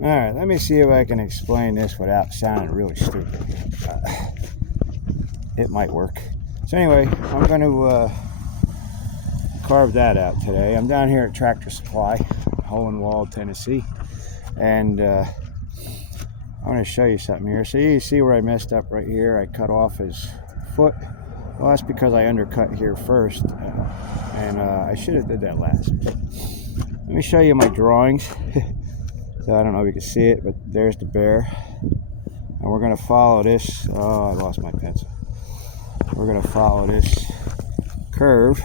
All right, let me see if I can explain this without sounding really stupid. It might work. So anyway, I'm going to carve that out today. I'm down here at Tractor Supply, Hohenwald, Tennessee, and I'm going to show you something here. So you see where I messed up right here. I cut off his foot. Well, that's because I undercut here first, and I should have did that last. But let me show you my drawings. So I don't know if you can see it, but there's the bear. And we're going to follow this. Oh, I lost my pencil. We're going to follow this curve.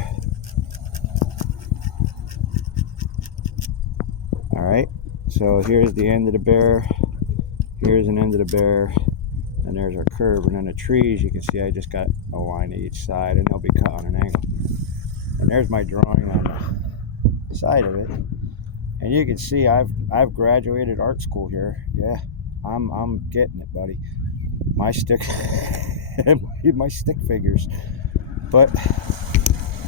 All right. So here's the end of the bear. Here's an end of the bear. And there's our curve. And then the trees, you can see I just got a line to each side, and they'll be cut on an angle. And there's my drawing on the side of it. And you can see I've graduated art school here. Yeah, I'm getting it, buddy. My stick my stick figures. But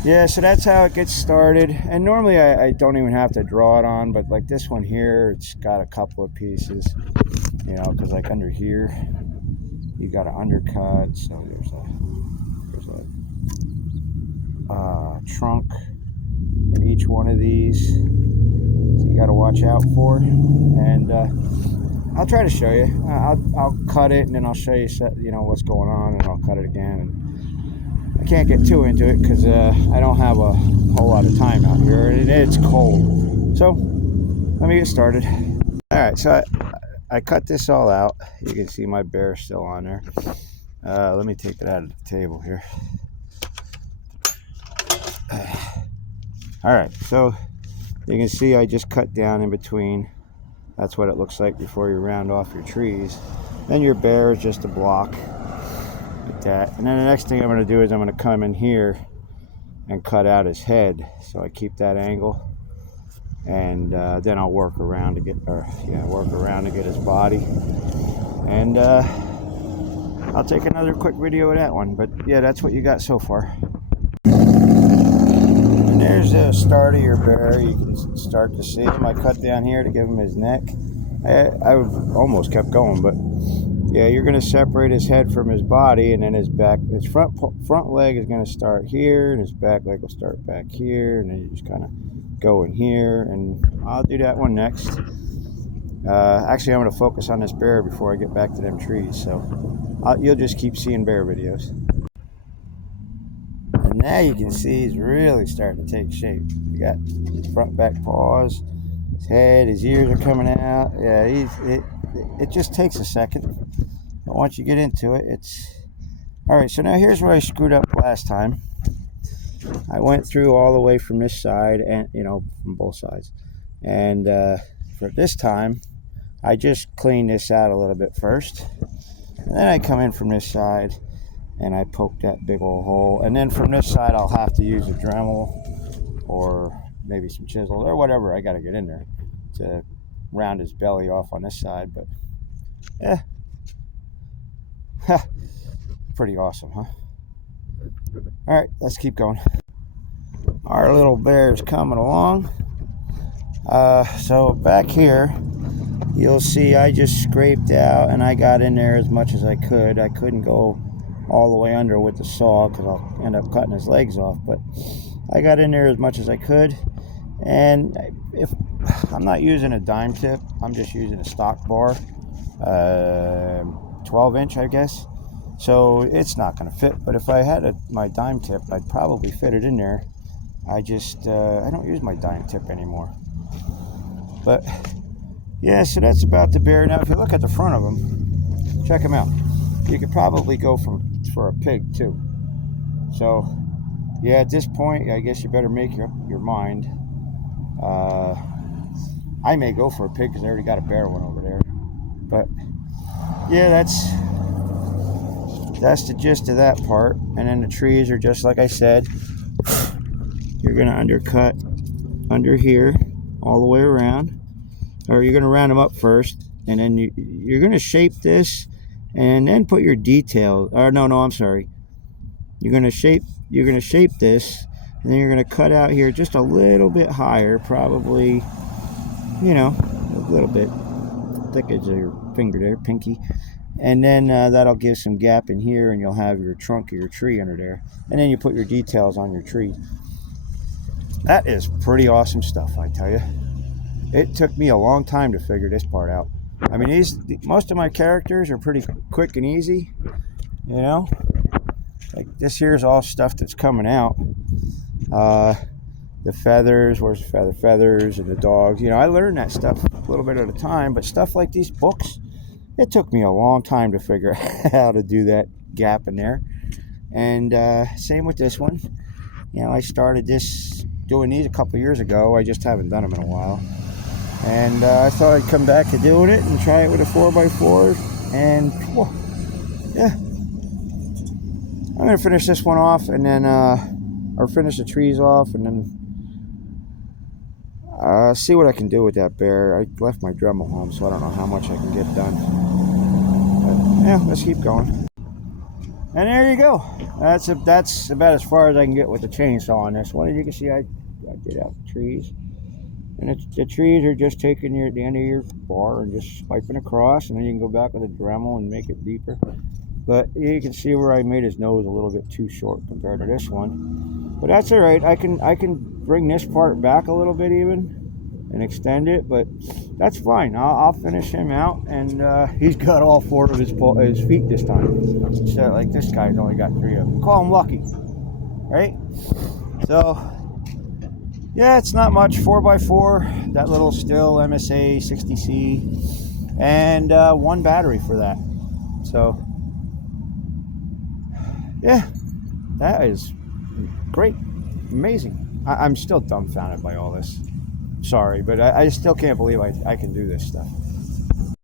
yeah, so that's how it gets started. And normally I don't even have to draw it on, but like this one here, it's got a couple of pieces, you know, because like under here you got an undercut. So there's a trunk in each one of these. You got to watch out for, and I'll try to show you. I'll cut it, and then I'll show you, you know, what's going on, and I'll cut it again. And I can't get too into it because I don't have a whole lot of time out here, and it's cold. So let me get started. All right, so I cut this all out. You can see my bear still on there. Let me take it out of the table here. All right, so you can see I just cut down in between. That's what it looks like before you round off your trees. Then your bear is just a block like that. And then the next thing I'm going to do is I'm going to come in here and cut out his head. So I keep that angle, and then I'll work around to get, his body. And I'll take another quick video of that one. But yeah, that's what you got so far. There's the start of your bear. You can start to see him. I cut down here to give him his neck. I almost kept going, but yeah, you're going to separate his head from his body, and then his back, his front leg is going to start here, and his back leg will start back here, and then you just kind of go in here, and I'll do that one next. Actually, I'm going to focus on this bear before I get back to them trees, so you'll just keep seeing bear videos. And now you can see he's really starting to take shape. You got his front back paws, his head, his ears are coming out. Yeah, it just takes a second. But once you get into it, it's all right. So now here's where I screwed up last time. I went through all the way from this side, and you know, from both sides. And for this time, I just cleaned this out a little bit first, and then I come in from this side, and I poke that big old hole. And then from this side, I'll have to use a Dremel or maybe some chisels or whatever I got to get in there to round his belly off on this side. But yeah, pretty awesome, huh? All right, let's keep going. Our little bear's coming along. So back here, you'll see I just scraped out, and I got in there as much as I could. I couldn't go all the way under with the saw because I'll end up cutting his legs off, but I got in there as much as I could. And if I'm not using a dime tip, I'm just using a stock bar, 12-inch I guess, so it's not going to fit. But if I had my dime tip, I'd probably fit it in there. I don't use my dime tip anymore. But yeah, so that's about the bear. Now if you look at the front of him, check him out. You could probably go for a pig too. So yeah, at this point, I guess you better make your mind. I may go for a pig because I already got a bear one over there. But yeah, that's the gist of that part. And then the trees are just like I said. You're going to undercut under here all the way around, or you're going to round them up first, and then you're going to shape this, and then put your details. Or no, I'm sorry. You're going to shape this, and then you're going to cut out here just a little bit higher, probably, you know, a little bit. thick as your finger there, pinky. And then that'll give some gap in here, and you'll have your trunk of your tree under there. And then you put your details on your tree. That is pretty awesome stuff, I tell you. It took me a long time to figure this part out. I mean, most of my characters are pretty quick and easy, you know. Like this here's all stuff that's coming out. The feathers, where's the feathers, and the dogs. You know, I learned that stuff a little bit at a time, but stuff like these books, it took me a long time to figure out how to do that gap in there. And same with this one. You know, I started doing these a couple years ago. I just haven't done them in a while. And I thought I'd come back to doing it and try it with a 4x4. And, whoa, yeah. I'm going to finish this one off and then, or finish the trees off and then see what I can do with that bear. I left my Dremel home, so I don't know how much I can get done. But, yeah, let's keep going. And there you go. That's about as far as I can get with the chainsaw on this one. As you can see, I did out the trees. And the trees are just taking the end of your bar and just swiping across, and then you can go back with a Dremel and make it deeper. But you can see where I made his nose a little bit too short compared to this one. But that's all right. I can bring this part back a little bit even and extend it, but that's fine. I'll finish him out, and he's got all 4 of his feet this time. So like this guy's only got 3 of them. Call him lucky, right? So yeah, it's not much. 4x4, that little still MSA 60C, and 1 battery for that. So yeah, that is great, amazing. I'm still dumbfounded by all this. Sorry, but I still can't believe I can do this stuff.